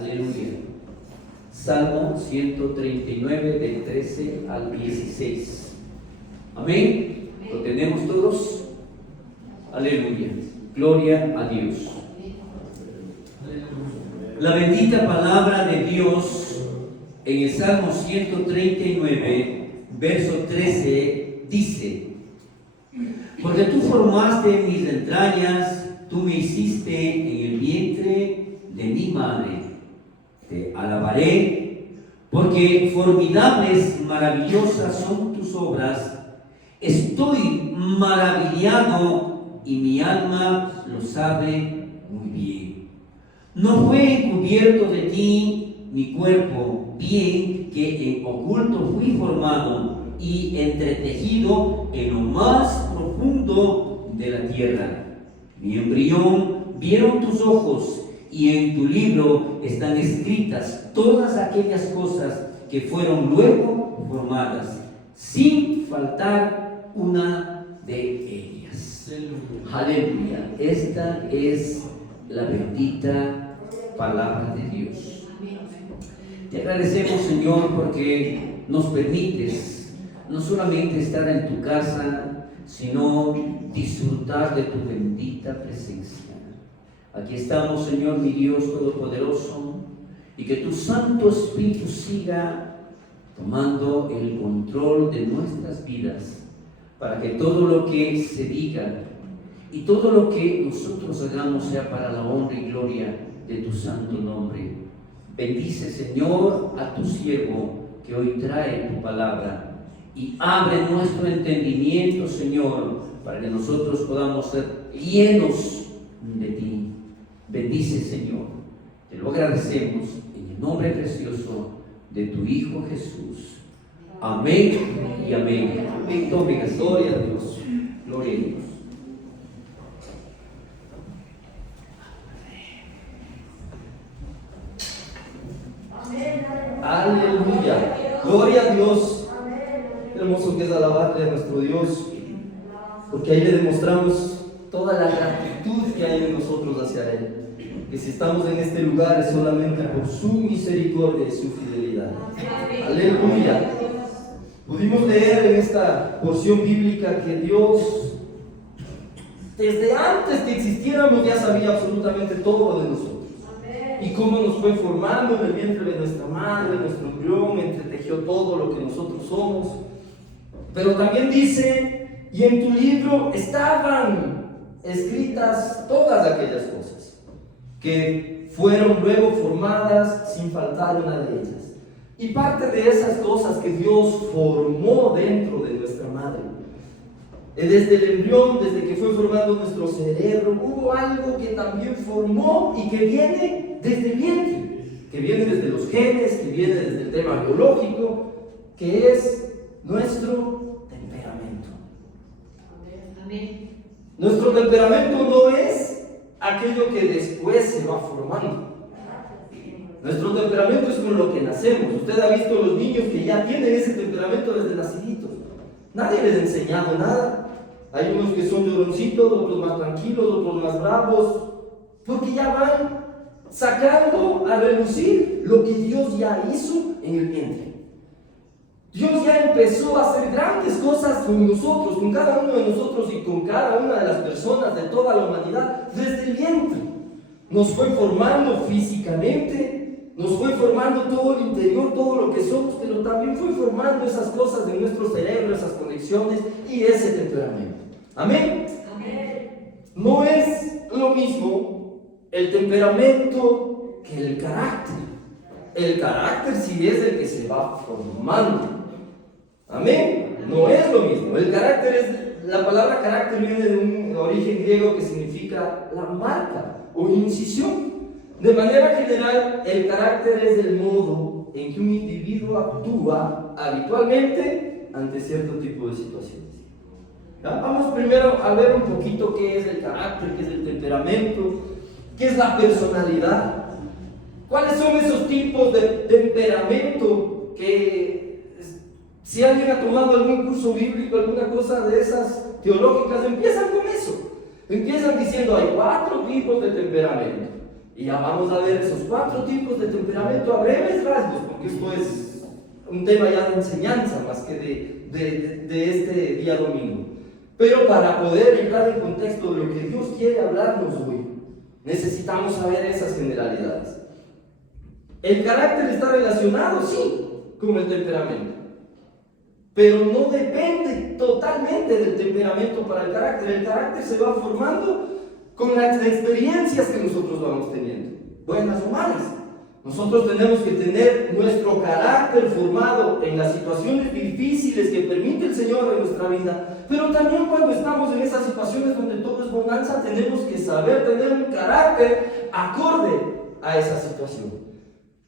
Aleluya. Salmo 139 del 13 al 16. Amén. ¿Lo tenemos todos? Aleluya. Gloria a Dios. La bendita palabra de Dios en el Salmo 139, verso 13, dice: porque tú formaste mis entrañas, tú me hiciste en el vientre de mi madre. Te alabaré, porque formidables, maravillosas son tus obras. Estoy maravillado y mi alma lo sabe muy bien. No fue encubierto de ti mi cuerpo, bien que en oculto fui formado y entretejido en lo más profundo de la tierra. Mi embrión vieron tus ojos, y en tu libro están escritas todas aquellas cosas que fueron luego formadas, sin faltar una de ellas. Aleluya. Esta es la bendita palabra de Dios. Te agradecemos, Señor, porque nos permites no solamente estar en tu casa, sino disfrutar de tu bendita presencia. Aquí estamos, Señor, mi Dios Todopoderoso, y que tu Santo Espíritu siga tomando el control de nuestras vidas, para que todo lo que se diga y todo lo que nosotros hagamos sea para la honra y gloria de tu santo nombre. Bendice, Señor, a tu siervo que hoy trae tu palabra, y abre nuestro entendimiento, Señor, para que nosotros podamos ser llenos de ti. Bendice, Señor. Te lo agradecemos en el nombre precioso de tu Hijo Jesús. Amén y amén. Amén. Tome, gloria a Dios. Gloria a Dios. Aleluya. Gloria a Dios. Qué hermoso que es alabarle a nuestro Dios, porque ahí le demostramos toda la gratitud que hay en nosotros hacia Él. Que si estamos en este lugar es solamente por su misericordia y su fidelidad. Aleluya. Pudimos leer en esta porción bíblica que Dios, desde antes que existiéramos, ya sabía absolutamente todo de nosotros. Y cómo nos fue formando en el vientre de nuestra madre, nuestro embrión, entretejió todo lo que nosotros somos. Pero también dice: y en tu libro estaban escritas todas aquellas cosas que fueron luego formadas, sin faltar una de ellas. Y parte de esas cosas que Dios formó dentro de nuestra madre, desde el embrión, desde que fue formado nuestro cerebro, hubo algo que también formó y que viene desde el vientre, que viene desde los genes, que viene desde el tema biológico, que es nuestro temperamento. Amén. Nuestro temperamento no es aquello que después se va formando. Nuestro temperamento es con lo que nacemos. Usted ha visto los niños que ya tienen ese temperamento desde naciditos. Nadie les ha enseñado nada. Hay unos que son lloroncitos, otros más tranquilos, otros más bravos, porque ya van sacando a relucir lo que Dios ya hizo en el vientre. Dios ya empezó a hacer grandes cosas con nosotros, con cada uno de nosotros y con cada una de las personas de toda la humanidad desde el vientre. Nos fue formando físicamente, nos fue formando todo el interior, todo lo que somos, pero también fue formando esas cosas de nuestro cerebro, esas conexiones y ese temperamento. Amén. Amén. No es lo mismo el temperamento que el carácter. El carácter sí es el que se va formando. Amén. No es lo mismo. El carácter es, la palabra carácter viene de un origen griego que significa la marca o incisión. De manera general, el carácter es el modo en que un individuo actúa habitualmente ante cierto tipo de situaciones. ¿Ya? Vamos primero a ver un poquito qué es el carácter, qué es el temperamento, qué es la personalidad. ¿Cuáles son esos tipos de temperamento que, si alguien ha tomado algún curso bíblico, alguna cosa de esas teológicas, empiezan con eso? Empiezan diciendo: hay 4 tipos de temperamento. Y ya vamos a ver esos 4 tipos de temperamento a breves rasgos, porque esto es un tema ya de enseñanza más que de este día domingo. Pero para poder entrar en contexto de lo que Dios quiere hablarnos hoy, necesitamos saber esas generalidades. El carácter está relacionado, sí, con el temperamento, pero no depende totalmente del temperamento para el carácter. El carácter se va formando con las experiencias que nosotros vamos teniendo, buenas o malas. Nosotros tenemos que tener nuestro carácter formado en las situaciones difíciles que permite el Señor en nuestra vida, pero también cuando estamos en esas situaciones donde todo es bonanza, tenemos que saber tener un carácter acorde a esa situación.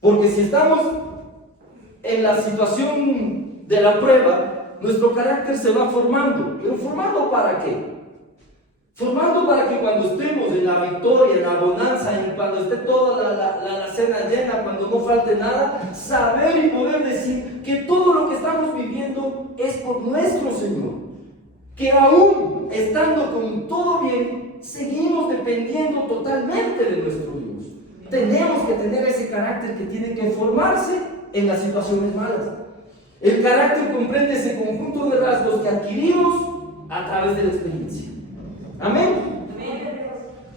Porque si estamos en la situación de la prueba, nuestro carácter se va formando. ¿Pero formando para qué? Formando para que cuando estemos en la victoria, en la bonanza, cuando esté toda la cena llena, cuando no falte nada, saber y poder decir que todo lo que estamos viviendo es por nuestro Señor. Que aún estando con todo bien, seguimos dependiendo totalmente de nuestro Dios. Tenemos que tener ese carácter que tiene que formarse en las situaciones malas. El carácter comprende ese conjunto de rasgos que adquirimos a través de la experiencia. Amén.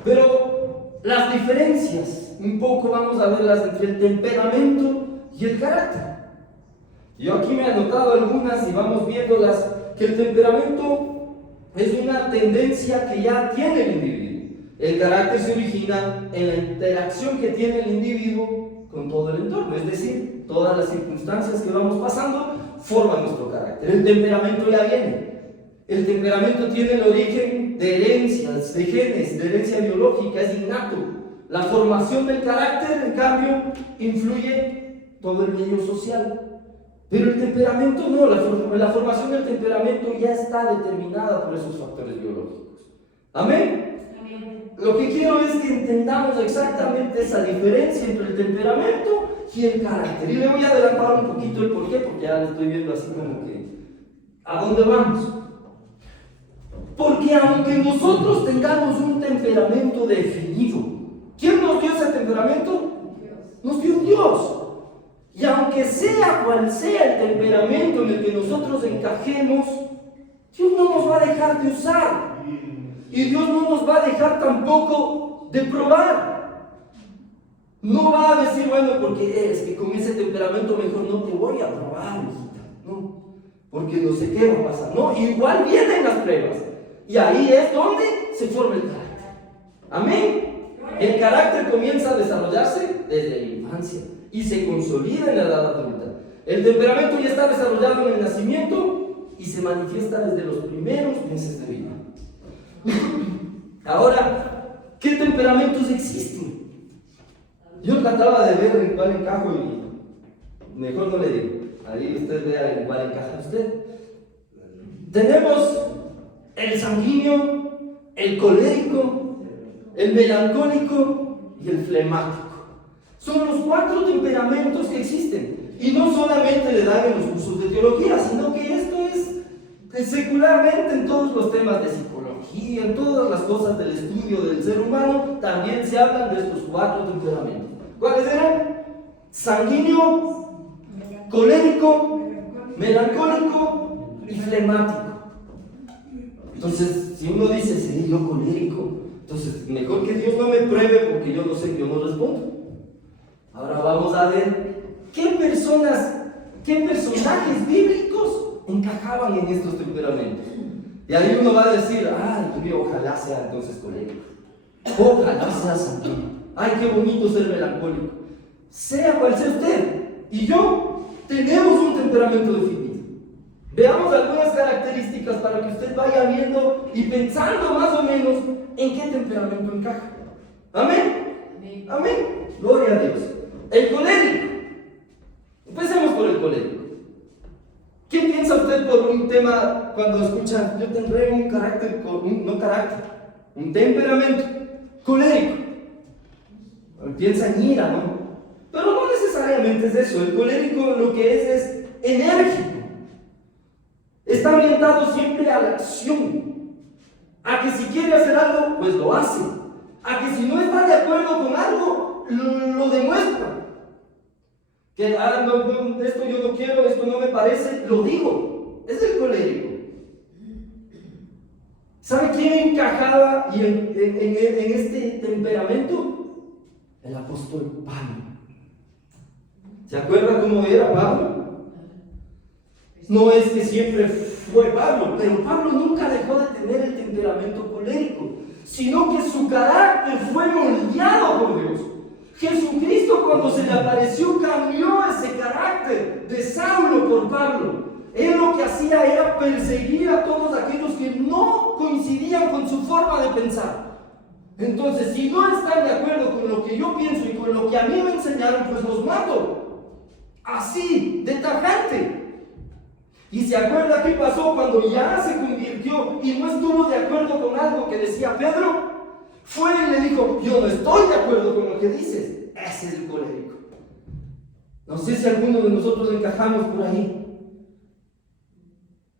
Pero las diferencias, un poco vamos a verlas entre el temperamento y el carácter. Yo aquí me he anotado algunas y vamos viéndolas, que el temperamento es una tendencia que ya tiene el individuo. El carácter se origina en la interacción que tiene el individuo con todo el entorno, es decir, todas las circunstancias que vamos pasando forman nuestro carácter. El temperamento ya viene. El temperamento tiene el origen de herencias, de genes, de herencia biológica, es innato. La formación del carácter, en cambio, influye todo el medio social. Pero el temperamento no, la formación del temperamento ya está determinada por esos factores biológicos. ¿Amén? Lo que quiero es que entendamos exactamente esa diferencia entre el temperamento y el carácter. Y le voy a adelantar un poquito el porqué, porque ya le estoy viendo así como que ¿a dónde vamos? Porque aunque nosotros tengamos un temperamento definido, ¿quién nos dio ese temperamento? Nos dio Dios. Y aunque sea cual sea el temperamento en el que nosotros encajemos, Dios no nos va a dejar de usar. Y Dios no nos va a dejar tampoco de probar. No va a decir, bueno, porque es que con ese temperamento mejor no te voy a probar, hijita. No, porque no sé qué va a pasar. No, igual vienen las pruebas. Y ahí es donde se forma el carácter. Amén. El carácter comienza a desarrollarse desde la infancia y se consolida en la edad adulta. El temperamento ya está desarrollado en el nacimiento y se manifiesta desde los primeros meses de vida. Ahora, ¿qué temperamentos existen? Yo trataba de ver en cuál encajo y mejor no le digo. Ahí usted vea en cuál encaja usted. Tenemos el sanguíneo, el colérico, el melancólico y el flemático. Son los 4 temperamentos que existen. Y no solamente le dan en los cursos de teología, sino que esto es secularmente en todos los temas de psicología, en todas las cosas del estudio del ser humano, también se hablan de estos 4 temperamentos. ¿Cuáles eran? Sanguíneo, colérico, melancólico y flemático. Entonces, si uno dice, ¿seré yo colérico? Entonces, mejor que Dios no me pruebe porque yo no sé, yo no respondo. Ahora vamos a ver qué personajes bíblicos encajaban en estos temperamentos. Y ahí uno va a decir, ay, ojalá sea entonces colérico. Ojalá sea sanguíneo. Ay, qué bonito ser melancólico. Sea cual sea usted y yo, tenemos un temperamento definido. Veamos algunas características para que usted vaya viendo y pensando más o menos en qué temperamento encaja. ¿Amén? Amén. Gloria a Dios. El colérico. Empecemos por el colérico. ¿Qué piensa usted por un tema cuando escucha, yo tendré un carácter, un temperamento colérico? Piensa en ira, ¿no? Pero no necesariamente es eso. El colérico lo que es enérgico. Está orientado siempre a la acción. A que si quiere hacer algo, pues lo hace. A que si no está de acuerdo con algo, lo demuestra. Que esto yo no quiero, esto no me parece, lo digo. Es el colérico. ¿Sabe quién encajaba en este temperamento? El apóstol Pablo. ¿Se acuerda cómo era Pablo? No es que siempre fue Pablo, pero Pablo nunca dejó de tener el temperamento colérico, sino que su carácter fue moldeado por Dios. Jesucristo, cuando se le apareció, cambió ese carácter de Saulo por Pablo. Él lo que hacía era perseguir a todos aquellos que no coincidían con su forma de pensar. Entonces, si no están de acuerdo con lo que yo pienso y con lo que a mí me enseñaron, pues los mato. Así, de tajante. Y se acuerda qué pasó cuando ya se convirtió y no estuvo de acuerdo con algo que decía Pedro. Fue y le dijo: yo no estoy de acuerdo con lo que dices. Ese es el colérico. No sé si alguno de nosotros encajamos por ahí.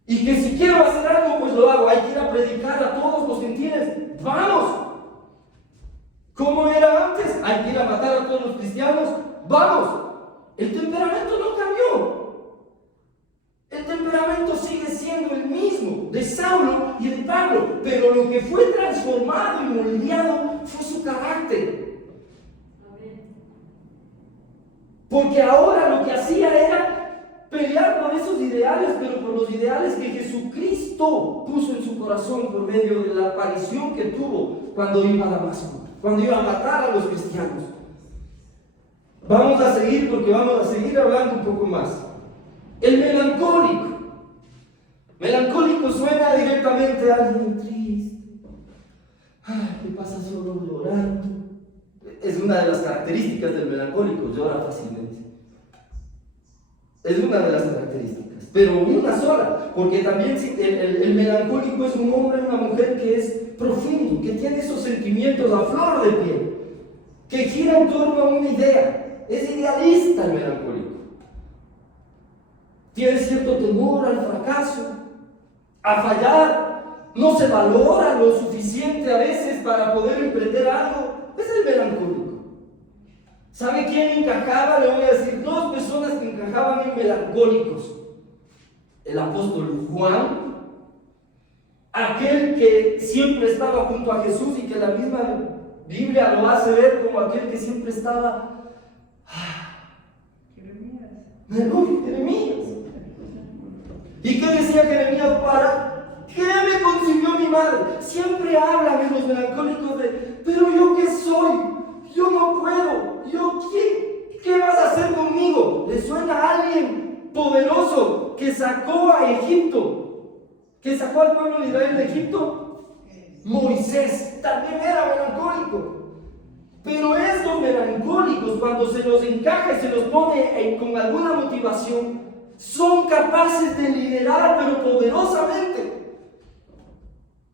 Y que si quiero hacer algo, pues lo hago. Hay que ir a predicar a todos los gentiles. ¡Vamos! ¿Cómo era antes? Hay que ir a matar a todos los cristianos. ¡Vamos! El temperamento no cambió. El temperamento sigue siendo el mismo de Saulo y de Pablo, pero lo que fue transformado y moldeado fue su carácter. Porque ahora lo que hacía era pelear por esos ideales, pero por los ideales que Jesucristo puso en su corazón por medio de la aparición que tuvo cuando iba a Damasco, cuando iba a matar a los cristianos. Vamos a seguir porque vamos a seguir hablando un poco más. El melancólico. Melancólico suena directamente a alguien triste. Ay, ¿qué pasa solo llorando? Es una de las características del melancólico, llora fácilmente. Es una de las características, pero una sola, porque también el melancólico es un hombre o una mujer que es profundo, que tiene esos sentimientos a flor de piel, que gira en torno a una idea, es idealista el melancólico. Tiene cierto temor al fracaso, a fallar, no se valora lo suficiente a veces para poder emprender algo. Es el melancólico. ¿Sabe quién encajaba? Le voy a decir dos personas que encajaban en melancólicos. El apóstol Juan, aquel que siempre estaba junto a Jesús y que la misma Biblia lo hace ver como aquel que siempre estaba. Jeremías. ¿Y qué decía Jeremías? ¿Para qué me concibió mi madre? Siempre hablan en los melancólicos de: pero yo qué soy, yo no puedo, ¿qué vas a hacer conmigo? ¿Le suena a alguien poderoso que sacó a Egipto, que sacó al pueblo de Israel de Egipto? Moisés también era melancólico. Pero estos melancólicos, cuando se los encaja y se los pone con alguna motivación, son capaces de liderar, pero poderosamente.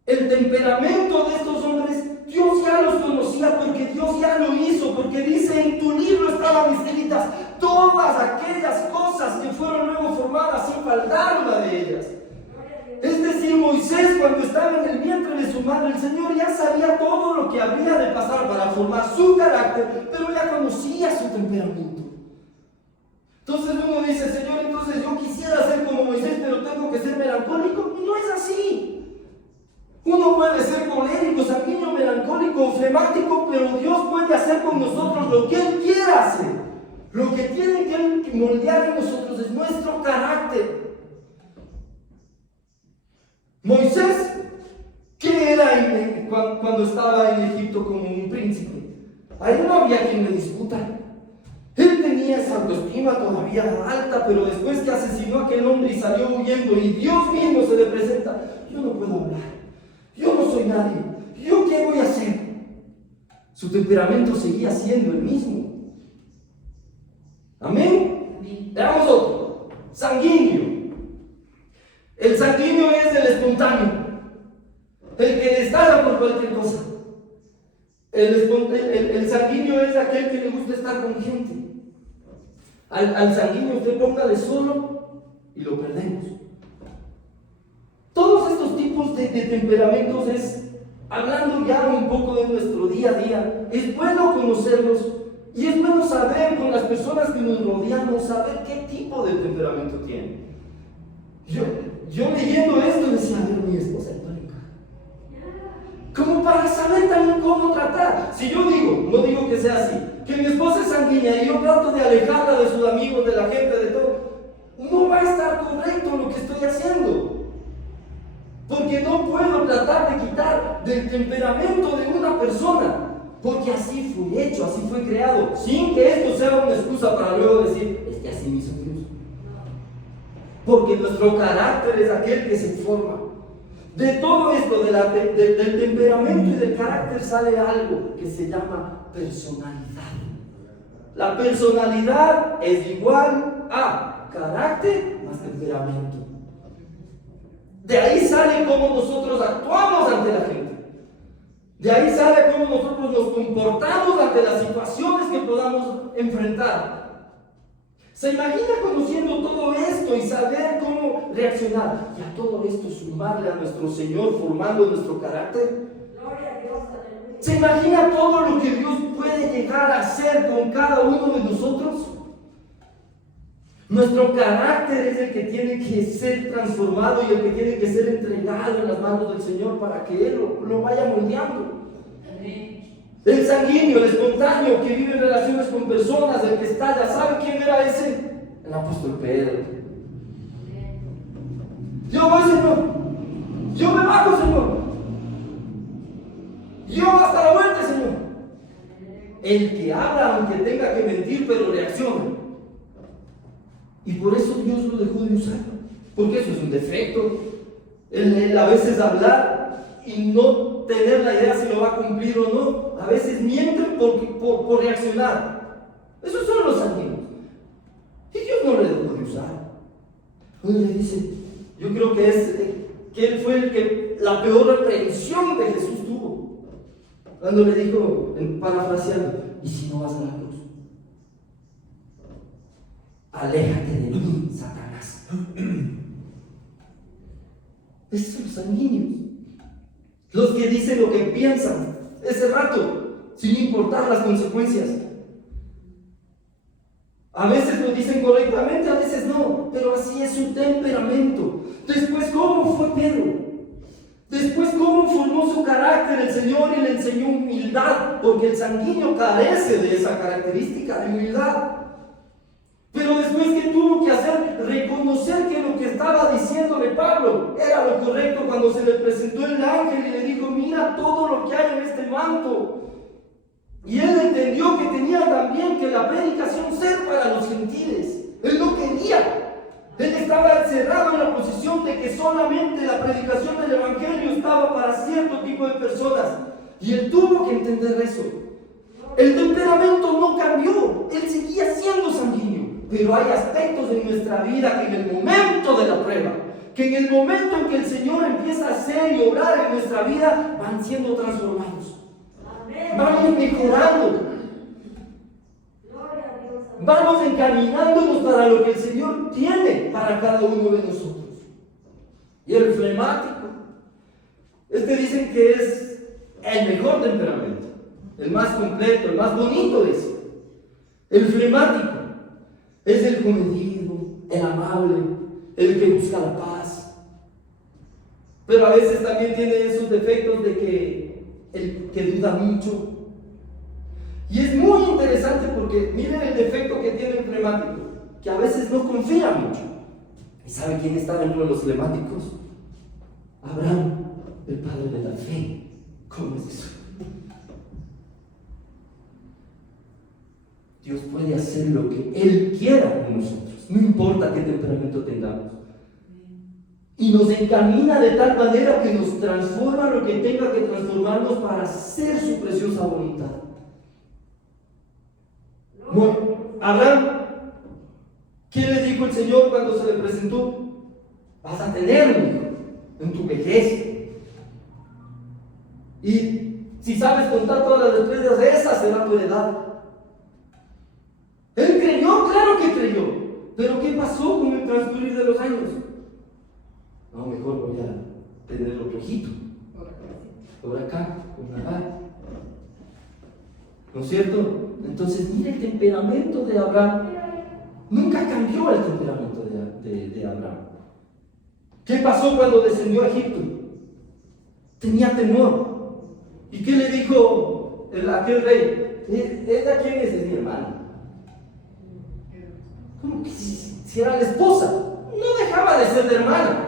El temperamento de estos hombres, Dios ya los conocía, porque Dios ya lo hizo, porque dice: en tu libro estaban escritas todas aquellas cosas que fueron luego formadas, sin faltar una de ellas. Es decir, Moisés, cuando estaba en el vientre de su madre, el Señor ya sabía todo lo que habría de pasar para formar su carácter, pero ya conocía su temperamento. Entonces uno dice: Señor, entonces yo quisiera ser como Moisés, pero tengo que ser melancólico. No es así. Uno puede ser colérico, sanguíneo, melancólico, flemático, pero Dios puede hacer con nosotros lo que Él quiera hacer. Lo que tiene que moldear en nosotros es nuestro carácter. Moisés, ¿qué era cuando estaba en Egipto como un príncipe? Ahí no había quien le disputa. Él tenía esa autoestima todavía alta, pero después que asesinó a aquel hombre y salió huyendo y Dios mismo se le presenta: yo no puedo hablar, yo no soy nadie, ¿yo qué voy a hacer? Su temperamento seguía siendo el mismo. Amén. Veamos otro. Sanguíneo. El sanguíneo es el espontáneo, el que destaca por cualquier cosa. El sanguíneo es aquel que le gusta estar con gente. Al sanguíneo usted póngale solo y lo perdemos. Todos estos tipos de temperamentos es, hablando ya un poco de nuestro día a día, es bueno conocerlos Y es bueno saber con las personas que nos rodeamos, saber qué tipo de temperamento tienen. Yo leyendo esto decía, a ver, mi esposa es pánica. Como para saber también cómo tratar. Si yo digo, no digo que sea así, que mi esposa es sanguínea y yo trato de alejarla de sus amigos, de la gente, de todo, no va a estar correcto lo que estoy haciendo. Porque no puedo tratar de quitar del temperamento de una persona. Porque así fue hecho, así fue creado. Sin que esto sea una excusa para luego decir, es que así me hizo Dios. Porque nuestro carácter es aquel que se forma. De todo esto, del temperamento y del carácter sale algo que se llama personalidad. La personalidad es igual a carácter más temperamento. De ahí sale cómo nosotros actuamos ante la gente. De ahí sale cómo nosotros nos comportamos ante las situaciones que podamos enfrentar. ¿Se imagina conociendo todo esto y saber cómo reaccionar? Y a todo esto sumarle a nuestro Señor formando nuestro carácter. Gloria a Dios, aleluya. ¿Se imagina todo lo que Dios puede llegar a hacer con cada uno de nosotros? Nuestro carácter es el que tiene que ser transformado y el que tiene que ser entregado en las manos del Señor para que Él lo vaya moldeando. El sanguíneo, el espontáneo, que vive en relaciones con personas, el que estalla. ¿Sabe quién era ese? El apóstol Pedro. Yo voy, Señor. Yo me bajo, Señor. Yo hasta la muerte, Señor. El que habla aunque tenga que mentir, pero reacciona. Y por eso Dios lo dejó de usar. Porque eso es un defecto. El a veces hablar y no tener la idea si lo va a cumplir o no. A veces mienten por reaccionar. Esos son los sanguíneos. Y Dios no le dejó de usar. Uno le dice, yo creo que él fue el que la peor reprensión de Jesús tuvo. Cuando le dijo, parafraseando, ¿y si no vas a la cruz? Aléjate de mí, Satanás. Esos son los sanguíneos. Los que dicen lo que piensan ese rato, sin importar las consecuencias. A veces lo dicen correctamente, a veces no, pero así es su temperamento. Después, ¿cómo fue Pedro? Después, ¿cómo formó su carácter el Señor y le enseñó humildad? Porque el sanguíneo carece de esa característica de humildad. Pero después, ¿qué tuvo que hacer? Reconocer que lo que estaba diciéndole Pablo era lo correcto cuando se le presentó el ángel y le dijo, mira todo lo que hay en este manto. Y él entendió que tenía también que la predicación ser para los gentiles. Él no quería. Él estaba encerrado en la posición de que solamente la predicación del evangelio estaba para cierto tipo de personas. Y él tuvo que entender eso. El temperamento no cambió. Él seguía siendo sanguíneo. Pero hay aspectos de nuestra vida que en el momento de la prueba, que en el momento en que el Señor empieza a hacer y obrar en nuestra vida, van siendo transformados. Vamos mejorando. Vamos encaminándonos para lo que el Señor tiene para cada uno de nosotros. Y el flemático, dicen que es el mejor temperamento, el más completo, el más bonito de eso. El flemático es el comedido, el amable, el que busca la paz. Pero a veces también tiene esos defectos de que el que duda mucho. Y es muy interesante porque miren el defecto que tiene el flemático, que a veces no confía mucho. ¿Y sabe quién está dentro de los flemáticos? Abraham, el padre de la fe. ¿Cómo es eso? Dios puede hacer lo que Él quiera con nosotros, no importa qué temperamento tengamos. Y nos encamina de tal manera que nos transforma lo que tenga que transformarnos para hacer su preciosa voluntad. Bueno, Abraham, ¿qué le dijo el Señor cuando se le presentó? Vas a tener un hijo en tu vejez. Y si sabes contar todas las estrellas, esa será tu heredad. Él creyó, claro que creyó. Pero ¿qué pasó con el transcurrir de los años? No, mejor voy a tener otro hijito. Por acá, por acá. ¿no es cierto? Entonces, mire el temperamento de Abraham. Nunca cambió el temperamento de Abraham. ¿Qué pasó cuando descendió a Egipto? Tenía temor. ¿Y qué le dijo aquel rey? ¿Esta quién es? Es mi hermano. ¿Cómo que si era la esposa? No dejaba de ser de hermana.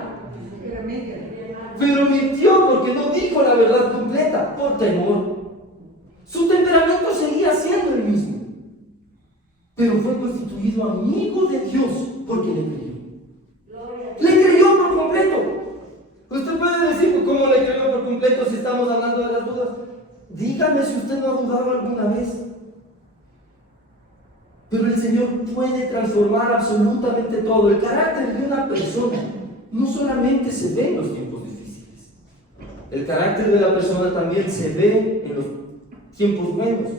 Pero mintió porque no dijo la verdad completa, por temor. Su temperamento seguía siendo el mismo. Pero fue constituido amigo de Dios porque le creyó. Le creyó por completo. Usted puede decir, ¿cómo le creyó por completo si estamos hablando de las dudas? Dígame si usted no ha dudado alguna vez. Pero el Señor puede transformar absolutamente todo. El carácter de una persona no solamente se ve en los tiempos difíciles. El carácter de la persona también se ve en los tiempos buenos.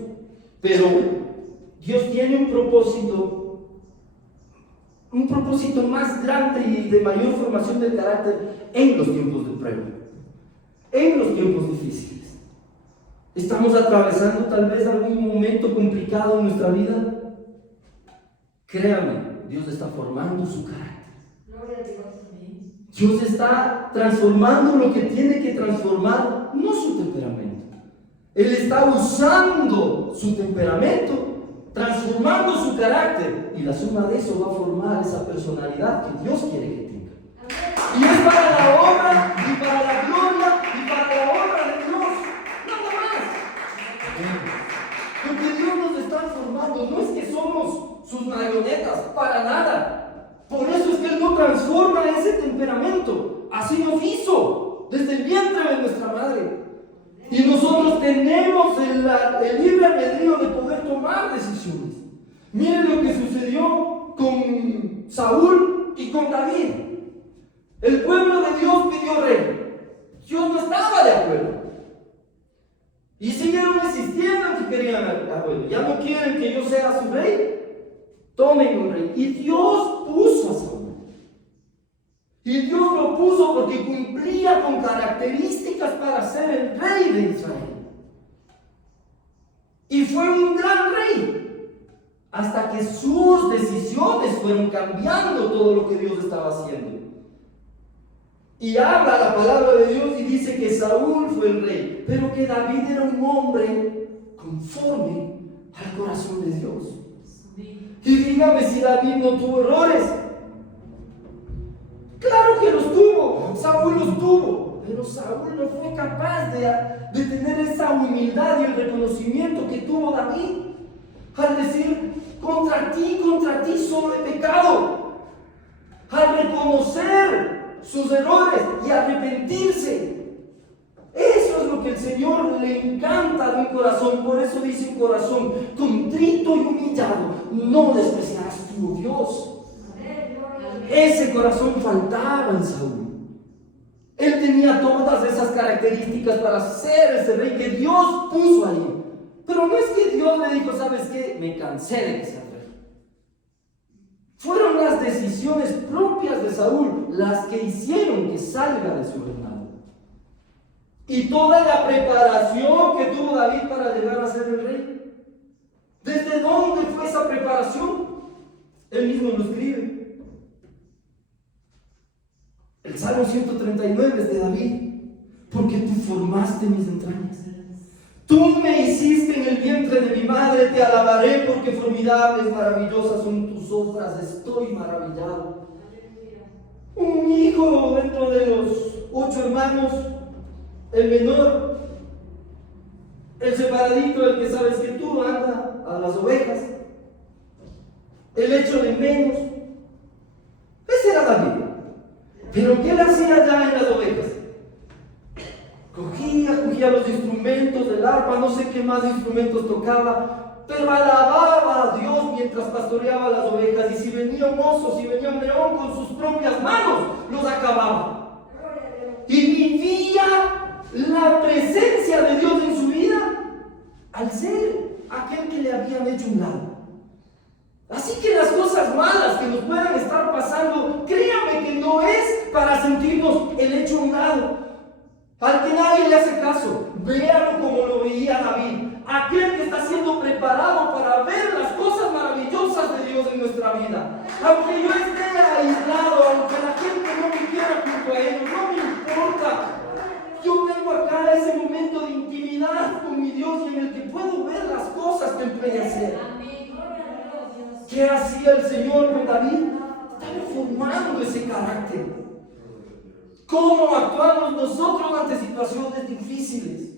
Pero Dios tiene un propósito más grande y de mayor formación del carácter en los tiempos de prueba, en los tiempos difíciles. ¿Estamos atravesando tal vez algún momento complicado en nuestra vida? Créame, Dios está formando su carácter. Dios está transformando lo que tiene que transformar, no su temperamento. Él está usando su temperamento, transformando su carácter, y la suma de eso va a formar esa personalidad que Dios quiere que tenga. Y es para la obra, y para la gloria, y para la obra de Dios, nada más. Porque Dios nos está formando, no es que somos sus marionetas, para nada. Por eso es que Él no transforma ese temperamento. Así nos hizo desde el vientre de nuestra madre. Y nosotros tenemos el libre albedrío de poder tomar decisiones. Miren lo que sucedió con Saúl y con David. El pueblo de Dios pidió rey. Dios no estaba de acuerdo. Y siguieron insistiendo en que querían abuelo. Ya no quieren que yo sea su rey. Tomen un rey. Y Dios puso a Saúl. Y Dios lo puso porque cumplía con características para ser el rey de Israel. Y fue un gran rey. Hasta que sus decisiones fueron cambiando todo lo que Dios estaba haciendo. Y habla la palabra de Dios y dice que Saúl fue el rey, pero que David era un hombre conforme al corazón de Dios. Y dígame si David no tuvo errores. Claro que los tuvo, Saúl los tuvo, pero Saúl no fue capaz de tener esa humildad y el reconocimiento que tuvo David al decir: contra ti solo he pecado. Al reconocer sus errores y arrepentirse. Eso es lo que el Señor le encanta de un corazón. Por eso dice: un corazón contrito y humillado no despreciarás tú, Dios. Ese corazón faltaba en Saúl. Él tenía todas esas características para ser ese rey que Dios puso ahí. Pero no es que Dios le dijo: ¿sabes qué? Me cansé de que sea rey. Fueron las decisiones propias de Saúl las que hicieron que salga de su reinado. Y toda la preparación que tuvo David para llegar a ser el rey. ¿Desde dónde fue esa preparación? Él mismo lo escribe. El Salmo 139 es de David. Porque tú formaste mis entrañas. Tú me hiciste en el vientre de mi madre, te alabaré porque formidables, maravillosas son tus obras, estoy maravillado. Un hijo dentro de los 8 hermanos, el menor, el separadito, el que sabes que tú anda a las ovejas, el hecho de menos. Ese era David. Pero ¿qué él hacía ya en las ovejas? Cogía los instrumentos del arpa, no sé qué más instrumentos tocaba, pero alababa a Dios mientras pastoreaba las ovejas. Y si venía un oso, si venía un león, con sus propias manos los acababa. Y vivía la presencia de Dios en su vida al ser aquel que le habían hecho un lado. Así que las cosas malas que nos puedan estar pasando, créame que no es para sentirnos el hecho a un lado. Al que nadie le hace caso, véalo como lo veía David, aquel que está siendo Aunque yo esté aislado, aunque la gente no me quiera junto a ellos, no me importa. Yo tengo acá ese momento de intimidad con mi Dios y en el que puedo ver las cosas que Él puede hacer. ¿Qué hacía el Señor con David? Estaba formando ese carácter. ¿Cómo actuamos nosotros ante situaciones difíciles?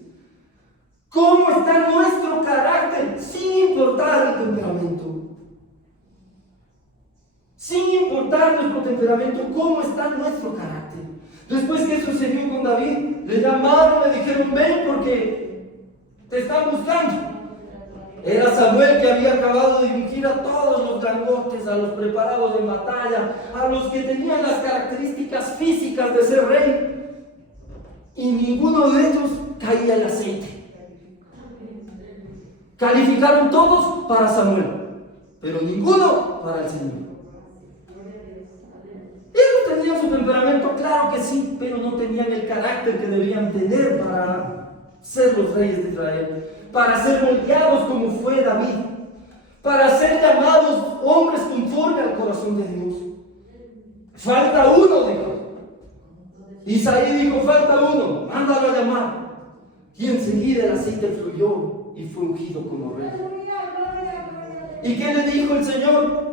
¿Cómo está nuestro carácter sin importar el temperamento? Sin importar nuestro temperamento, ¿cómo está nuestro carácter? Después que sucedió con David, le llamaron, le dijeron, ven porque te están buscando. Era Samuel que había acabado de ungir a todos los grandotes, a los preparados de batalla, a los que tenían las características físicas de ser rey. Y ninguno de ellos caía el aceite. Calificaron todos para Samuel, pero ninguno para el Señor. Ellos tenían su temperamento, claro que sí, pero no tenían el carácter que debían tener para ser los reyes de Israel, para ser moldeados como fue David, para ser llamados hombres conforme al corazón de Dios. Falta uno, dijo. Isaí dijo, falta uno, mándalo a llamar. Y enseguida el aceite fluyó y fue ungido como rey. ¿Y qué le dijo el Señor?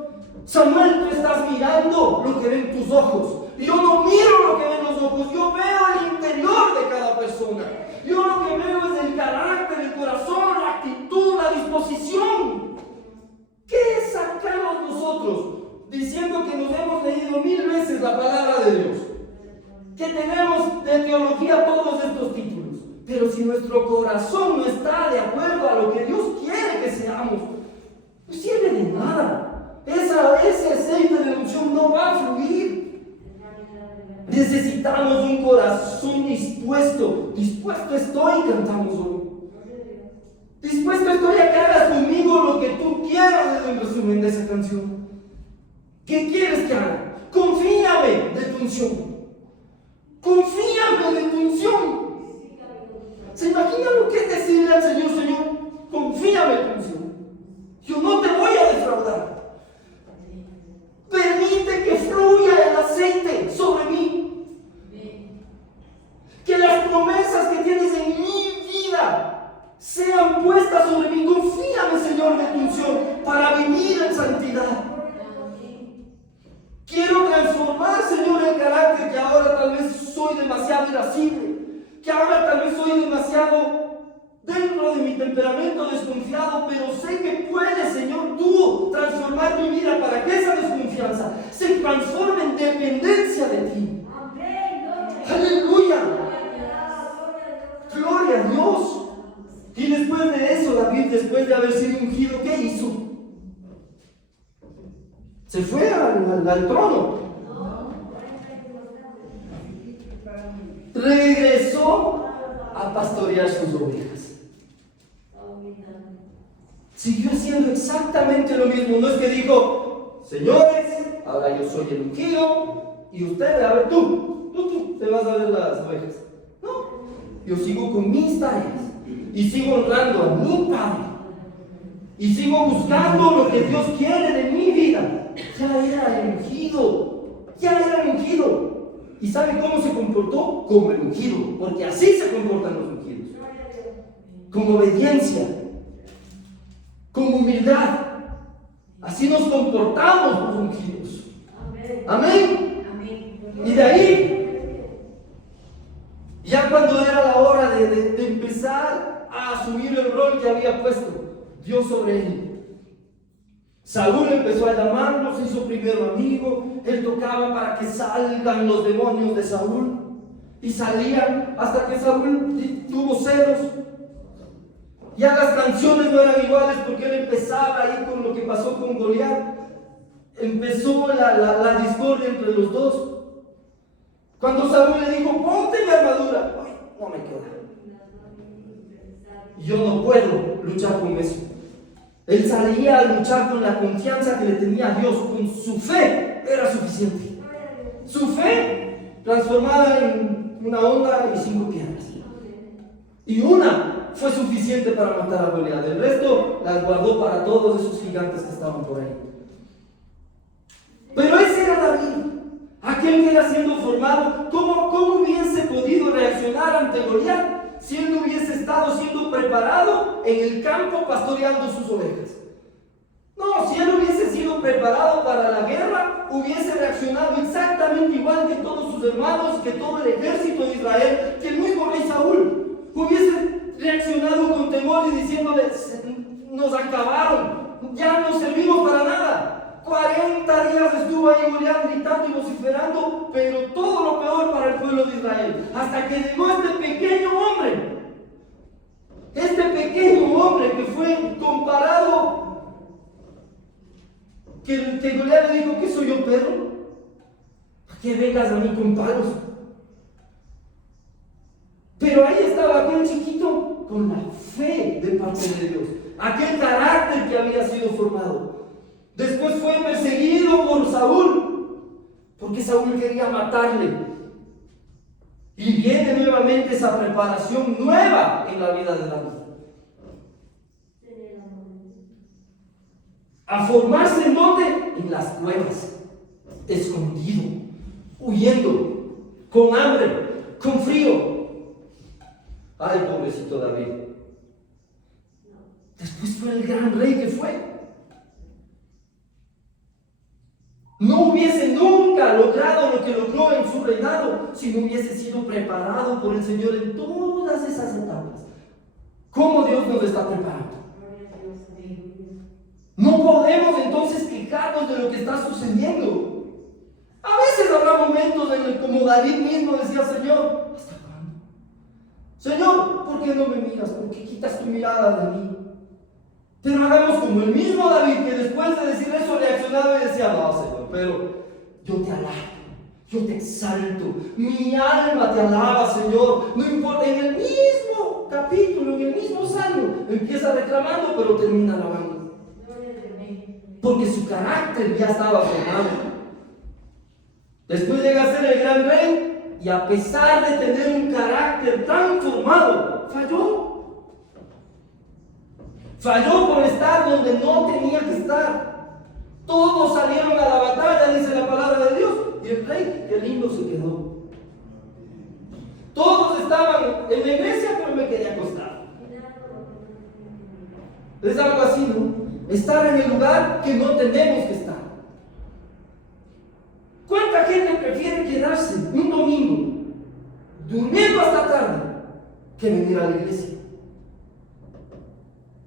Samuel, tú estás mirando lo que ven tus ojos. Yo no miro lo que ven los ojos, yo veo el interior de cada persona. Yo lo que veo es el carácter, el corazón, la actitud, la disposición. ¿Qué sacamos nosotros diciendo que nos hemos leído 1000 veces la palabra de Dios? Que tenemos de teología todos estos títulos. Pero si nuestro corazón no está de acuerdo a lo que Dios quiere que seamos, no sirve de nada. Ese aceite de unción no va a fluir. Necesitamos un corazón dispuesto. Dispuesto estoy, cantamos hoy. Dispuesto estoy a que hagas conmigo lo que tú quieras, es el resumen de esa canción. ¿Qué quieres que haga? Confíame de tu unción. Confíame de tu unción. ¿Se imagina lo que es decirle al Señor, Señor, confíame en tu unción? Yo no te voy a defraudar. Permite que fluya el aceite sobre mí. Que las promesas que tienes en mi vida sean puestas sobre mí. Confíame, Señor, de tu unción para vivir en santidad. Quiero transformar, Señor, el carácter que ahora tal vez soy demasiado irascible. Que ahora tal vez soy demasiado dentro de mi temperamento desconfiado, pero sé que puedes, Señor, tú transformar mi vida para que esa desconfianza se transforme en dependencia de ti. ¡Aleluya! ¡Gloria a Dios! Y después de eso, David, después de haber sido ungido, ¿qué hizo? Se fue al trono. Regresó a pastorear sus ovejas. Siguió haciendo exactamente lo mismo. No es que dijo, señores, ahora yo soy el ungido y ustedes, a ver tú te vas a ver las ovejas. No, yo sigo con mis tareas y sigo honrando a mi Padre y sigo buscando lo que Dios quiere de mi vida. Ya era el ungido, ya era el ungido. ¿Y sabe cómo se comportó? Como el ungido, porque así se comportan los ungidos. Con obediencia, con humildad. Así nos comportamos los ungidos. Amén. Y de ahí, ya cuando era la hora de empezar a asumir el rol que había puesto Dios sobre él, Saúl empezó a llamarlo, se hizo primero amigo, él tocaba para que salgan los demonios de Saúl, y salían hasta que Saúl tuvo celos. Ya las canciones no eran iguales porque él empezaba ahí con lo que pasó con Goliat. Empezó la discordia entre los dos. Cuando Saúl le dijo, ponte mi armadura, ay, no me queda. Yo no puedo luchar con eso. Él salía a luchar con la confianza que le tenía a Dios. Con su fe era suficiente. Su fe transformada en una onda y 5 piedras. Y una fue suficiente para matar a Goliat. El resto las guardó para todos esos gigantes que estaban por ahí. Pero ese era David, aquel que era siendo formado. ¿Cómo hubiese podido reaccionar ante Goliat si él no hubiese estado siendo preparado en el campo pastoreando sus ovejas? No, si él hubiese sido preparado para la guerra, hubiese reaccionado exactamente igual que todos sus hermanos, que todo el ejército de Israel, que el mismo rey Saúl. Hubiese reaccionado con temor y diciéndole: nos acabaron, ya no servimos para nada. 40 días estuvo ahí Goliat gritando y vociferando, pero todo lo peor para el pueblo de Israel. Hasta que llegó este pequeño hombre que fue comparado, que Goliat le dijo: ¿qué soy yo, perro? ¿Para qué vengas a mí con palos? Pero ahí estaba aquel chiquito con la fe de parte de Dios, aquel carácter que había sido formado. Después fue perseguido por Saúl, porque Saúl quería matarle. Y viene nuevamente esa preparación nueva en la vida de David. A formarse en donde? En las cuevas, escondido, huyendo, con hambre, con frío. Ay, pobrecito David. Después fue el gran rey que fue. No hubiese nunca logrado lo que logró en su reinado si no hubiese sido preparado por el Señor en todas esas etapas. ¿Cómo Dios nos está preparando? No podemos entonces quejarnos de lo que está sucediendo. A veces habrá momentos en los que, como David mismo decía: Señor, ¿hasta cuándo? Señor, ¿por qué no me miras? ¿Por qué quitas tu mirada de mí? Pero hagamos como el mismo David, que después de decir eso reaccionaba y decía: no, Señor, pero yo te alabo, yo te exalto, mi alma te alaba, Señor. No importa, en el mismo capítulo, en el mismo salmo, empieza reclamando, pero termina alabando. Porque su carácter ya estaba formado. Después llega a ser el gran rey, y a pesar de tener un carácter tan formado, falló. Falló por estar donde no tenía que estar. Todos salieron a la batalla, dice la palabra de Dios, y el rey, qué lindo se quedó. Todos estaban en la iglesia, pero me quedé acostado. Es algo así, ¿no? Estar en el lugar que no tenemos que estar. ¿Cuánta gente prefiere quedarse un domingo durmiendo hasta tarde que venir a la iglesia?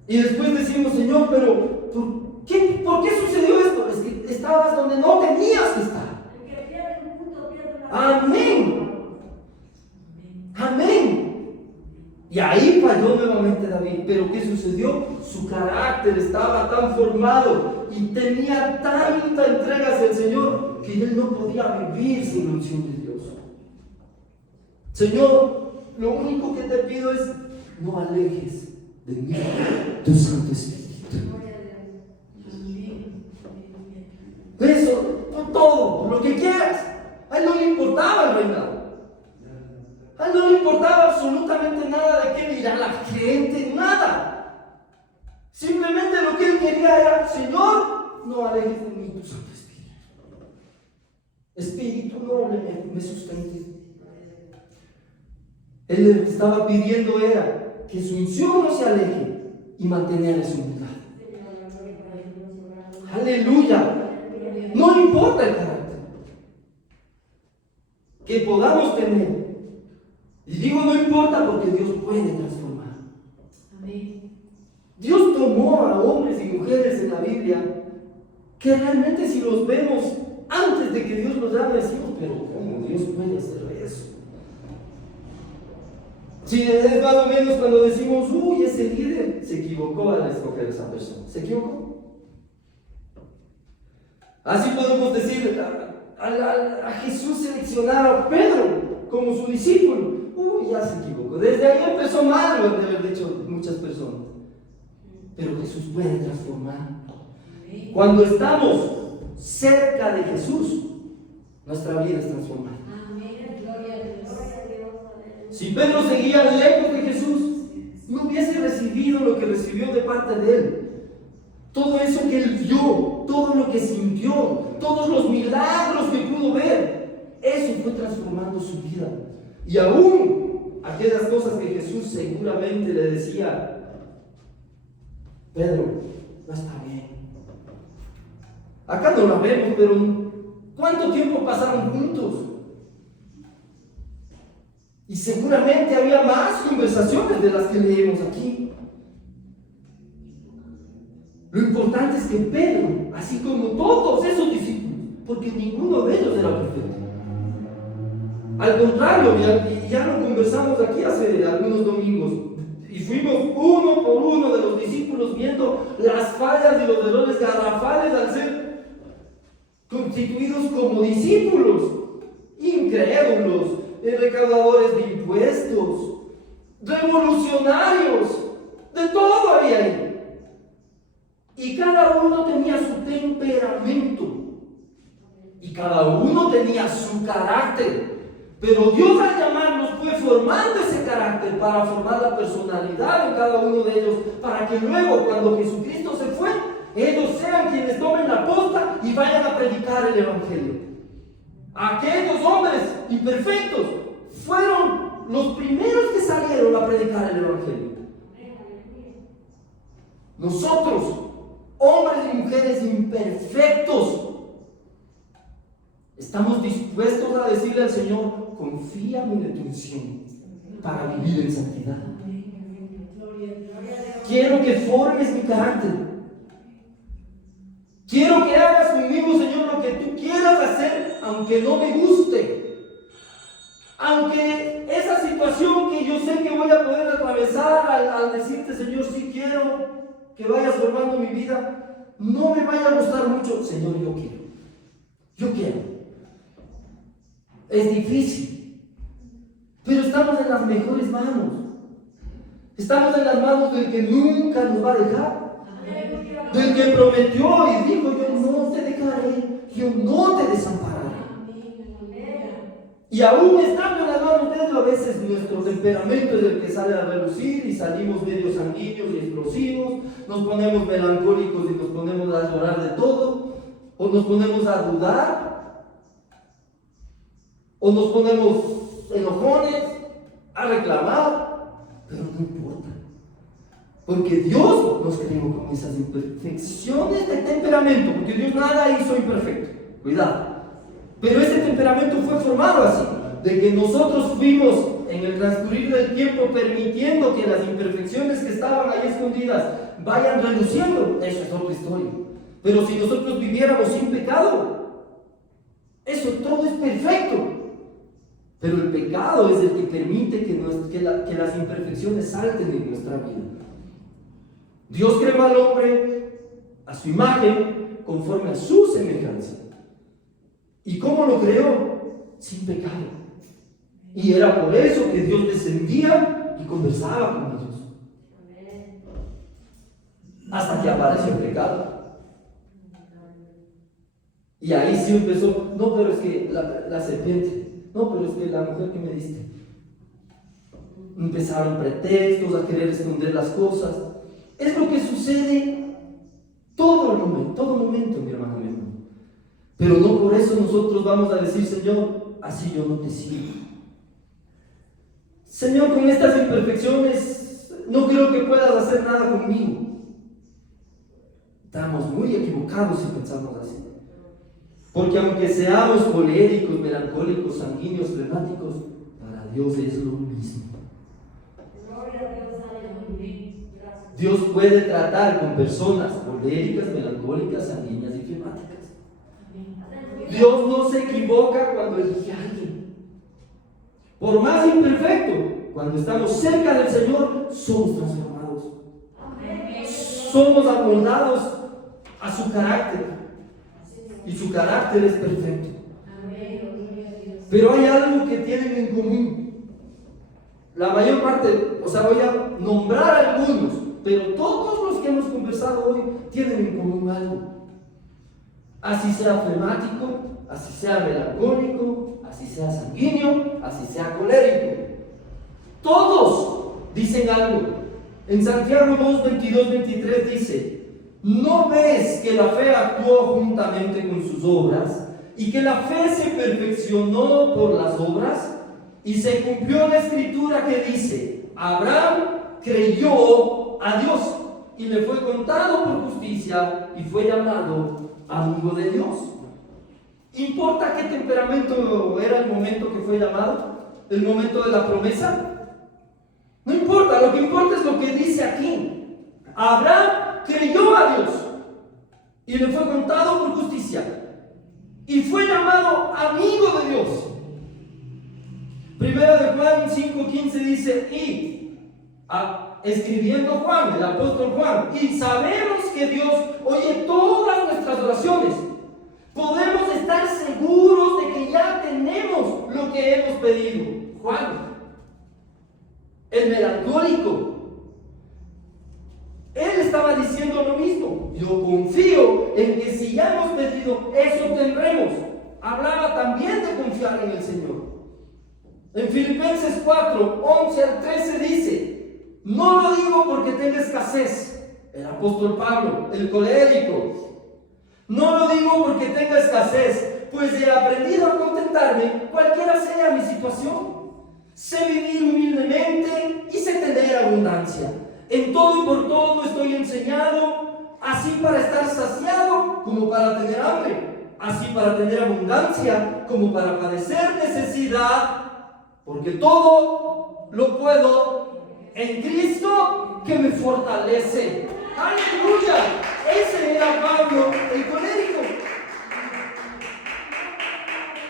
Y después decimos: Señor, pero ¿por qué sucedió esto? Es que estabas donde no tenías que estar. Amén. Amén. Y ahí falló nuevamente David. Pero ¿qué sucedió? Su carácter estaba tan formado y tenía tanta entrega hacia el Señor que él no podía vivir sin la unción de Dios. Señor, lo único que te pido es: no alejes de mí tu Santo Espíritu. Eso, por todo, por lo que quieras. A él no le importaba el reinado. A él no le importaba absolutamente nada de qué dirá la gente, nada. Simplemente lo que él quería era: Señor, no alejes de mí tu Santo Espíritu. Espíritu noble, me sustente. Él lo que estaba pidiendo era que su unción no se aleje y mantener su humildad. Aleluya. No le importa el carácter que podamos tener. Y digo no importa porque Dios puede transformar. Dios tomó a hombres y mujeres en la Biblia que realmente, si los vemos antes de que Dios los llame, decimos: pero ¿cómo Dios puede hacer eso? Si es más o menos cuando decimos: uy, ese líder se equivocó al escoger a esa persona. ¿Se equivocó? Así podemos decir a Jesús seleccionar a Pedro como su discípulo. Uy, ya se equivocó. Desde ahí empezó mal, lo han de haber dicho muchas personas. Pero Jesús puede transformar. Cuando estamos cerca de Jesús, nuestra vida es transformada. Si Pedro seguía lejos de Jesús, no hubiese recibido lo que recibió de parte de él. todo eso que él vio, todo lo que sintió, todos los milagros que pudo ver, eso fue transformando su vida. Y aún aquellas cosas que Jesús seguramente le decía: Pedro, no está bien. Acá no la vemos, pero ¿cuánto tiempo pasaron juntos? Y seguramente había más conversaciones de las que leemos aquí. Lo importante es que Pedro, así como todos esos discípulos, porque ninguno de ellos era perfecto. Al contrario, ya lo conversamos aquí hace algunos domingos, y fuimos uno por uno de los discípulos viendo las fallas y los errores garrafales al ser constituidos como discípulos, incrédulos, recaudadores de impuestos, revolucionarios, de todo había ahí. Y cada uno tenía su temperamento, y cada uno tenía su carácter. Pero Dios, al llamarnos, fue formando ese carácter para formar la personalidad de cada uno de ellos, para que luego, cuando Jesucristo se fue, ellos sean quienes tomen la posta y vayan a predicar el Evangelio. Aquellos hombres imperfectos fueron los primeros que salieron a predicar el Evangelio. Nosotros, hombres y mujeres imperfectos, estamos dispuestos a decirle al Señor: confíame de tu unción para vivir en santidad. Quiero que formes mi carácter. Quiero que hagas conmigo, Señor, lo que tú quieras hacer, aunque no me guste. Aunque esa situación que yo sé que voy a poder atravesar al decirte: Señor, sí quiero que vayas formando mi vida, no me vaya a gustar mucho. Señor, yo quiero. Yo quiero. Es difícil, pero estamos en las mejores manos. Estamos en las manos del que nunca nos va a dejar, del que prometió y dijo: yo no te dejaré, yo no te desampararé. Y aún estando en las manos de Él, a veces nuestro temperamento es el que sale a relucir y salimos medio sanguíneos y explosivos, nos ponemos melancólicos y nos ponemos a llorar de todo, o nos ponemos a dudar, o nos ponemos enojones, a reclamar, pero no importa, porque Dios nos creó con esas imperfecciones de temperamento, porque Dios nada hizo imperfecto, cuidado, pero ese temperamento fue formado así, de que nosotros fuimos en el transcurrir del tiempo permitiendo que las imperfecciones que estaban ahí escondidas vayan reluciendo. Eso es otra historia, pero si nosotros viviéramos sin pecado, eso todo es perfecto. Pero el pecado es el que permite que las imperfecciones salten en nuestra vida. Dios creó al hombre a su imagen, conforme a su semejanza. ¿Y cómo lo creó? Sin pecado. Y era por eso que Dios descendía y conversaba con ellos. Hasta que apareció el pecado. Y ahí sí empezó: no, pero es que la serpiente. No, pero es que la mujer que me diste. Empezaron pretextos a querer esconder las cosas. Es lo que sucede todo momento, mi hermano, mi hermano. Pero no por eso nosotros vamos a decir: Señor, así yo no te sigo. Señor, con estas imperfecciones no creo que puedas hacer nada conmigo. Estamos muy equivocados si pensamos así. Porque aunque seamos coléricos, melancólicos, sanguíneos, flemáticos, para Dios es lo mismo. Dios puede tratar con personas coléricas, melancólicas, sanguíneas y flemáticas. Dios no se equivoca cuando elige a alguien. Por más imperfecto, cuando estamos cerca del Señor, somos transformados. Somos amoldados a su carácter. Y su carácter es perfecto. Pero hay algo que tienen en común. La mayor parte, voy a nombrar algunos, pero todos los que hemos conversado hoy tienen en común algo. Así sea flemático, así sea melancólico, así sea sanguíneo, así sea colérico. Todos dicen algo. En Santiago 2, 22, 23 dice: ¿No ves que la fe actuó juntamente con sus obras y que la fe se perfeccionó por las obras? Y se cumplió la escritura que dice: Abraham creyó a Dios y le fue contado por justicia y fue llamado amigo de Dios. ¿Importa qué temperamento era el momento que fue llamado? ¿El momento de la promesa? No importa, lo que importa es lo que dice aquí. Abraham creyó a Dios y le fue contado por justicia y fue llamado amigo de Dios. Primera de Juan 5:15 dice: escribiendo Juan, el apóstol Juan, y sabemos que Dios oye todas nuestras oraciones. Podemos estar seguros de que ya tenemos lo que hemos pedido. Juan, el melancólico, él estaba diciendo lo mismo. Yo confío en que si ya hemos pedido, eso tendremos. Hablaba también de confiar en el Señor. En Filipenses 4:11-13 dice: no lo digo porque tenga escasez. El apóstol Pablo, el colérico. No lo digo porque tenga escasez, pues he aprendido a contentarme cualquiera sea mi situación. Sé vivir humildemente y sé tener abundancia. En todo y por todo estoy enseñado, así para estar saciado como para tener hambre, así para tener abundancia como para padecer necesidad, porque todo lo puedo en Cristo que me fortalece. ¡Aleluya! Ese era Pablo, el colérico.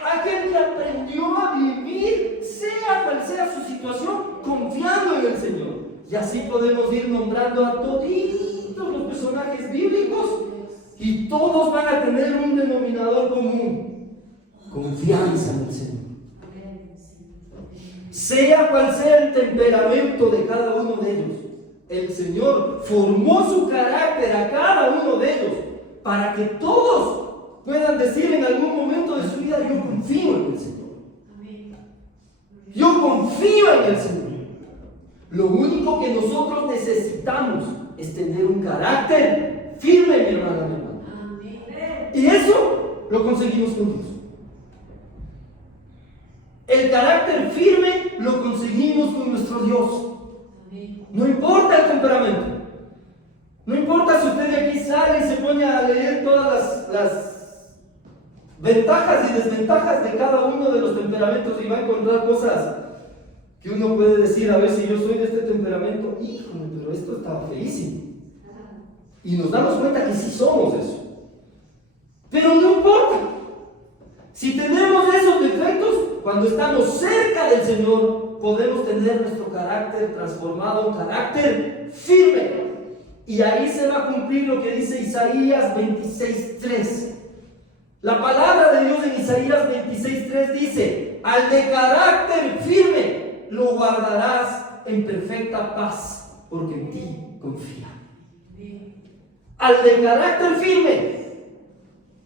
Aquel que aprendió a vivir, sea cual sea su situación, confiando en el Señor. Y así podemos ir nombrando a toditos los personajes bíblicos y todos van a tener un denominador común: confianza en el Señor. Sea cual sea el temperamento de cada uno de ellos, el Señor formó su carácter a cada uno de ellos para que todos puedan decir en algún momento de su vida: yo confío en el Señor. Yo confío en el Señor. Lo único que nosotros necesitamos es tener un carácter firme, mi hermana, mi hermano. Y eso lo conseguimos con Dios. El carácter firme lo conseguimos con nuestro Dios. No importa el temperamento. No importa si usted de aquí sale y se pone a leer todas las ventajas y desventajas de cada uno de los temperamentos y va a encontrar cosas que uno puede decir: a ver, si yo soy de este temperamento, híjole, pero esto está feísimo. Y nos damos cuenta que sí somos eso. Pero no importa. Si tenemos esos defectos, cuando estamos cerca del Señor, podemos tener nuestro carácter transformado, un carácter firme. Y ahí se va a cumplir lo que dice Isaías 26:3. La palabra de Dios en Isaías 26:3 dice: al de carácter firme lo guardarás en perfecta paz, porque en ti confía. Al de carácter firme,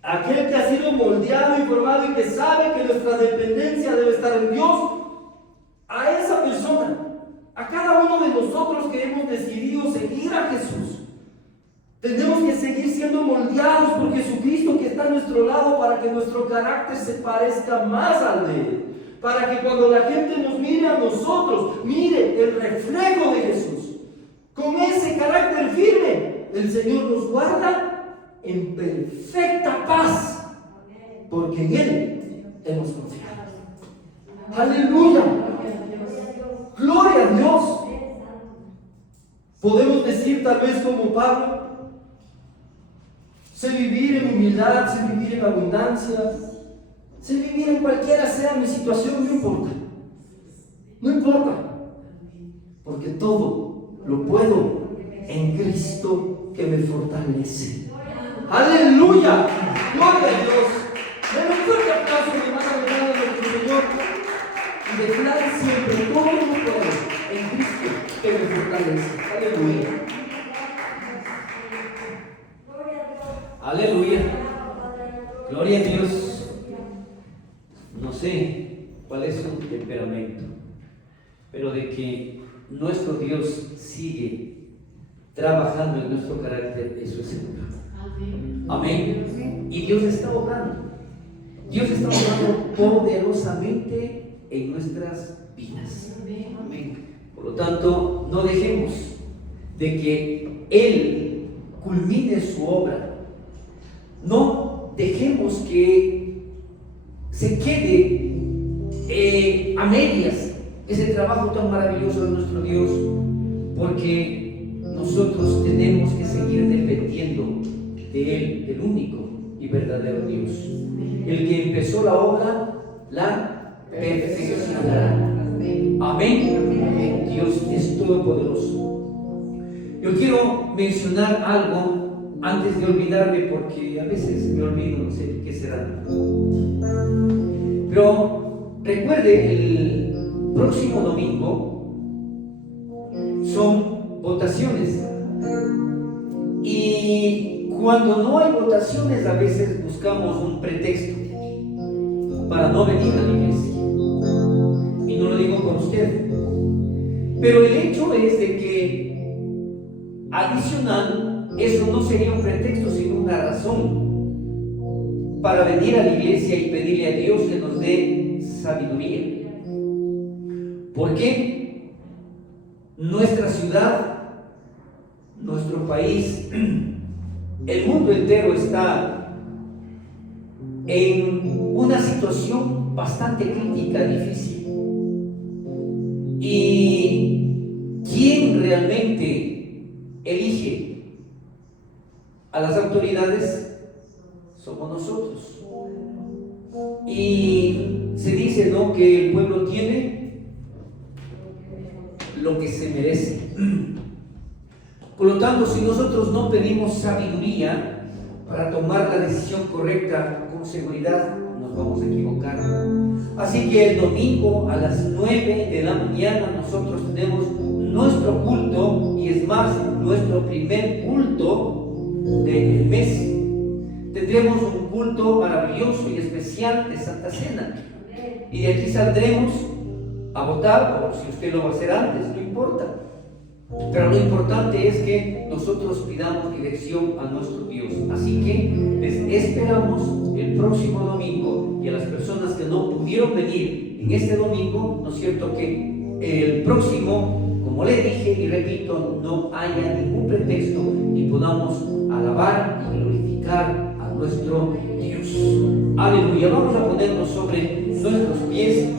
aquel que ha sido moldeado y formado y que sabe que nuestra dependencia debe estar en Dios, a esa persona, a cada uno de nosotros que hemos decidido seguir a Jesús, tenemos que seguir siendo moldeados por Jesucristo, que está a nuestro lado, para que nuestro carácter se parezca más al de Él, para que cuando la gente nos mire a nosotros, mire el reflejo de Jesús. Con ese carácter firme, el Señor nos guarda en perfecta paz, porque en Él hemos confiado. ¡Aleluya! ¡Gloria a Dios! Podemos decir tal vez como Pablo: sé vivir en humildad, sé vivir en abundancia, sé vivir en cualquiera sea mi situación, no importa. No importa, porque todo lo puedo en Cristo que me fortalece. ¡Aleluya! ¡Gloria a Dios! Den un fuerte aplauso, mi hermana, de nuestro Señor, y declare siempre: todo lo puedo en Cristo que me fortalece. ¡Aleluya! Aleluya. Gloria a Dios. No sé cuál es su temperamento, pero de que nuestro Dios sigue trabajando en nuestro carácter, eso es seguro. Amén. Y Dios está obrando. Dios está obrando poderosamente en nuestras vidas. Amén. Por lo tanto, no dejemos de que Él culmine su obra. No dejemos que se quede a medias ese trabajo tan maravilloso de nuestro Dios, porque nosotros tenemos que seguir dependiendo de Él, del único y verdadero Dios. El que empezó la obra, la perfeccionará. Amén. Dios es todopoderoso. Yo quiero mencionar algo antes de olvidarme, porque a veces me olvido, no sé qué será. Pero recuerde, el próximo domingo son votaciones. Y cuando no hay votaciones, a veces buscamos un pretexto para no venir a la iglesia. Y no lo digo con usted. Pero el hecho es de que, adicional, eso no sería un pretexto, sino una razón para venir a la iglesia y pedirle a Dios que nos dé sabiduría. Porque nuestra ciudad, nuestro país, el mundo entero está en una situación bastante crítica, difícil. ¿Y quién realmente elige a las autoridades? Somos nosotros. Y se dice, ¿no?, que el pueblo tiene lo que se merece. Por lo tanto, si nosotros no pedimos sabiduría para tomar la decisión correcta con seguridad, nos vamos a equivocar. Así que el domingo a las 9 de la mañana nosotros tenemos nuestro culto, y es más, nuestro primer culto del mes. Tendremos un culto maravilloso y especial de Santa Cena, y de aquí saldremos a votar, o si usted lo va a hacer antes, no importa. Pero lo importante es que nosotros pidamos dirección a nuestro Dios. Así que les esperamos el próximo domingo, y a las personas que no pudieron venir en este domingo, ¿no es cierto?, que el próximo, como le dije y repito, no haya ningún pretexto y podamos alabar y glorificar a nuestro Dios. Aleluya. Vamos a ponernos sobre nuestros pies.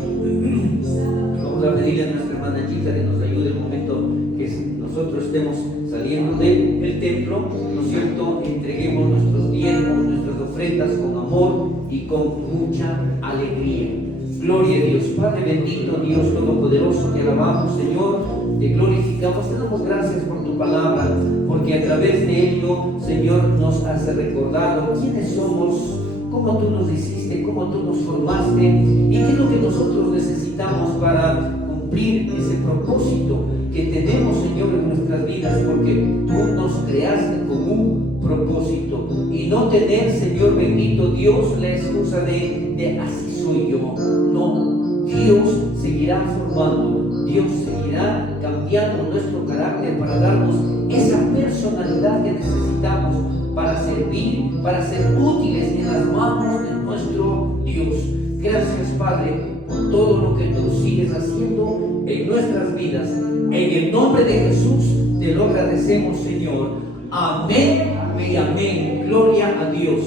Vamos a pedirle a nuestra hermana Chica que nos ayude en el momento que nosotros estemos saliendo del templo, ¿no es cierto? Entreguemos nuestros diezmos, nuestras ofrendas con amor y con mucha alegría. Gloria a Dios. Padre bendito, Dios todopoderoso, te alabamos, Señor, te glorificamos, te damos gracias por tu palabra, porque a través de ello, Señor, nos has recordado quiénes somos, cómo tú nos hiciste, cómo tú nos formaste y qué es lo que nosotros necesitamos para cumplir ese propósito que tenemos, Señor, en nuestras vidas, porque tú nos creaste con un propósito, y no tener, Señor bendito Dios, la excusa de así soy yo. No, Dios seguirá formando, Dios seguirá cambiando nuestro carácter para darnos esa personalidad que necesitamos para servir, para ser útiles en las manos de nuestro Dios. Gracias, Padre, por todo lo que tú sigues haciendo en nuestras vidas. En el nombre de Jesús te lo agradecemos, Señor. Amén y amén. Gloria a Dios.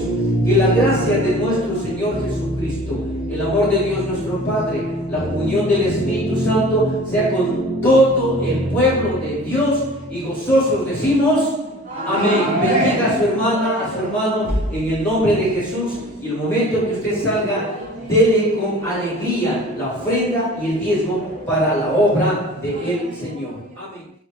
Que la gracia de nuestro Señor Jesucristo, el amor de Dios nuestro Padre, la comunión del Espíritu Santo sea con todo el pueblo de Dios, y gozosos decimos amén. Bendiga a su hermana, a su hermano, en el nombre de Jesús, y el momento que usted salga, dele con alegría la ofrenda y el diezmo para la obra del Señor.